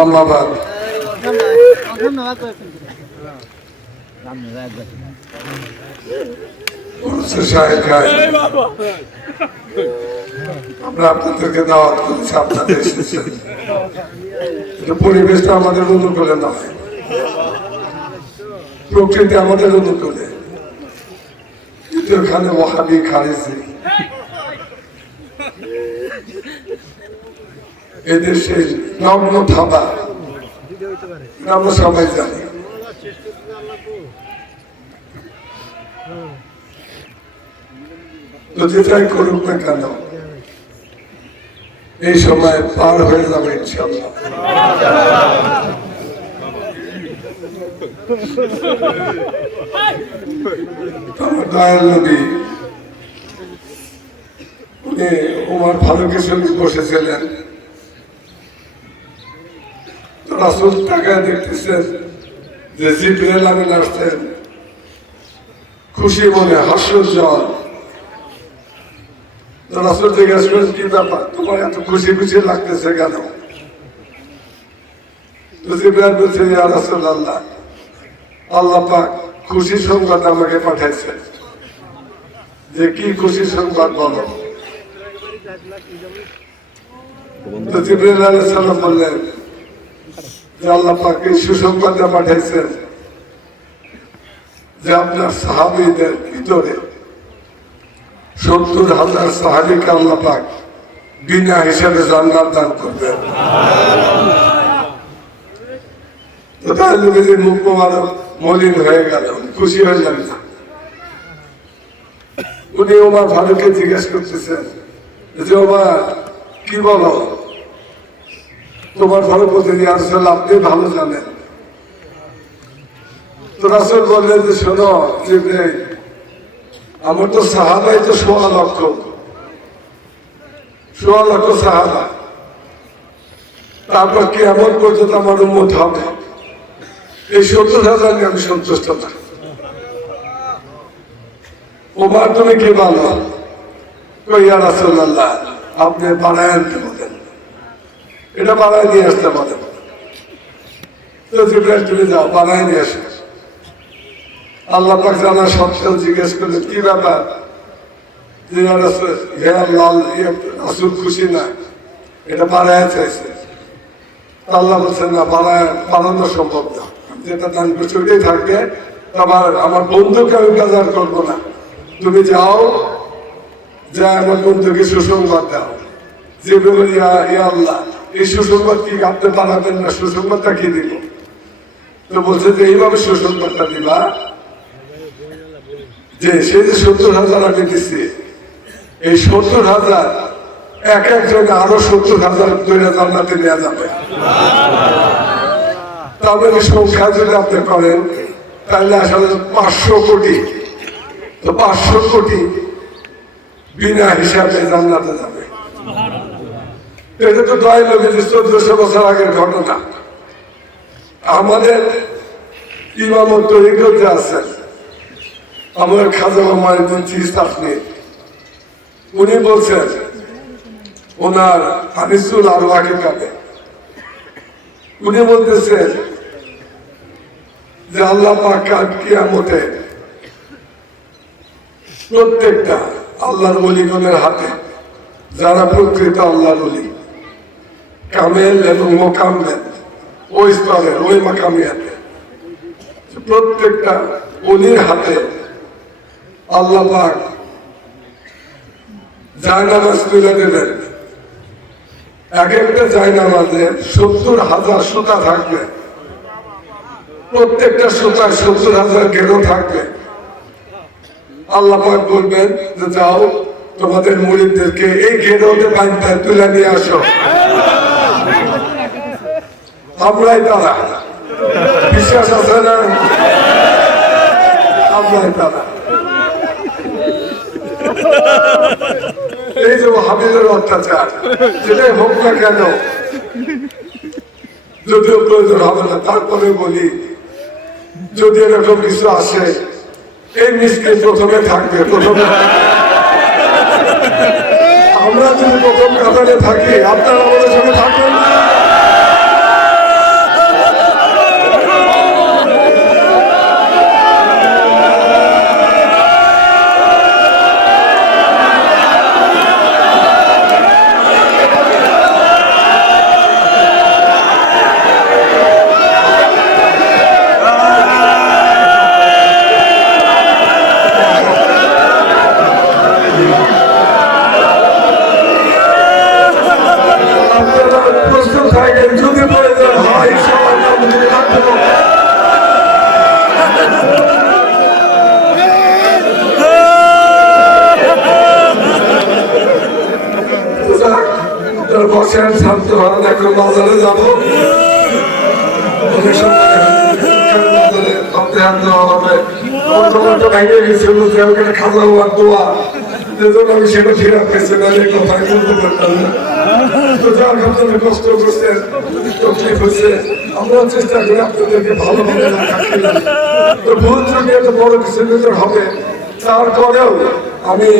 আম্মাবাদ আমরা আপনাদেরকে দাওয়াত করেছি, আপনাদের এসেছেন পরিবেশটা আমাদের অনুকূলে নয়। প্রকৃতি আমাদের অনুকূলে কিন্তু এখানে ওহাবি খারিজি। এদেশের নগ্ন সবাই করুক না কেন, এই সময় পার হয়ে যাবে উনি উমার ফারুকের সঙ্গে বসেছিলেন। রাসুল তাকায় দেখতেছেন যে জিব্রাইল আমিন আসছেন। খুশি মনে, হাস্যজ্জ্বল। তো রাসুল জিজ্ঞাসা করেন কি ব্যাপার? তোমার এত খুশি খুশি লাগতেছে কেন? তো জিব্রাইল বলছে, ইয়া রাসুল আল্লাহ আল্লাহ পাক খুশি সংবাদ আমাকে পাঠাইছে যে কি খুশি সংবাদ বলো? তো জিব্রাইল আলাইহিস সালাম বললেন যে আল্লাহ পাক সুসংবাদটা পাঠাইছেন যে আপনার সাহাবিদের ভিতরে সত্তর হাজার সাহাবিকে আল্লাহ পাক বিনা হিসাবে জান্নাত দান করবেন। তাহলে মুখ মোবারক মলিন হয়ে গেল, খুশি হলেন না। উনি ওমার ফারুককে জিজ্ঞেস করতেছেন যে, ওমার, কি বলো? তোমার ভালো বলতে আসলে আপনি ভালো জানেন। তো বললেন যে, শোনো যে আমার তো সাহাবাই তো সোয়া লক্ষ। সোয়া লক্ষ সাহাবা। তারপর কি এমন পর্যন্ত আমার উন্মত হবে। এই সত্তর হাজার নিয়ে আমি সন্তুষ্ট না। ওমার তুমি কি বলো কইয়া রাসুল্লাহ আপনি বানায় আনতে এটা বানায় নিয়ে আসতে তুমি যাও, বানায় আল্লাহ জিজ্ঞেস কি ব্যাপার? আল্লাহ বলছেন না? সম্ভব না। যেটা দান করছি থাকবে। আবার আমার বন্ধুকে আমি বাজার করব না। তুমি যাও, যা আমার বন্ধুকে সুসংবাদ দাও। যে বলে ইয়া আল্লাহ এই সুসংবাদ কি আপনি না? সুসংবাদটা কি দিব তো বলছে যে, এইভাবে সুসংবাদটা দিবা যে সেই যে সত্তর হাজার আমি দিচ্ছি এই সত্তর হাজার এক একজনে আরও সত্তর হাজার দুই হাজার নেওয়া যাবে। তাদের সংখ্যা যদি আপনি করেন, তাহলে আসলে পাঁচশো কোটি, তো পাঁচশো কোটি বিনা হিসাবে জান্নাতে যাবে। এটা তো দয় লোকে যে চোদ্দশো বছর আগের ঘটনা। আমাদের ইমামত তরিকতে আছেন আমার খাজা মাইদিন চিজ আপনি উনি বলছেন, ওনার আনিসুল আরওয়াকে কাটে উনি বলতেছেন যে আল্লাহ পাক কিয়ামতে প্রত্যেকটা আল্লাহর অলিগণের হাতে, যারা প্রকৃত আল্লাহর অলি কামেল এবং মোকামেল ওই স্তরের, ওই মাকামিয়াতে। প্রত্যেকটা অলির হাতে আল্লাহ জায়নামাজ তুলে দেবেন এক একটা জায়নামাজে সত্তর হাজার সুতা থাকবে। প্রত্যেকটা সুতায় সত্তর হাজার গেরো থাকবে। আল্লাহ পাক বলবেন যে, যাও, তোমাদের মুরিদদেরকে এই গেরোতে বান্ধা তুলে নিয়ে আসো। আমরাই তারা। বিশ্বাস আছে না আমরাই তারা। এই যে হাবিবের অত্যাচার, যেটাই হোক না কেন, যদিও প্রয়োজন হবে না, তারপরে বলি, যদি এরকম কিছু আসে, এই মিসকে প্রথমে থাকবে, প্রথমে। আমরা যদি প্রথম কাতারে থাকি, আপনারা আমাদের সঙ্গে থাকবেন না। তো ভেঙে গেছিল যে ওখানে খাজা হওয়ার দোয়া। যেজন্য আমি সেটা ফিরে পেয়েছি, না হচ্ছে। তো বড় কিছু ভিতর হবে। তারপরেও আমি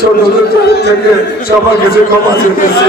ছোটদের থেকে সবার কাছে ক্ষমা চেয়েছি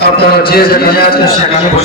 আপনারা যে যেখানে আছেন সেখানে বসে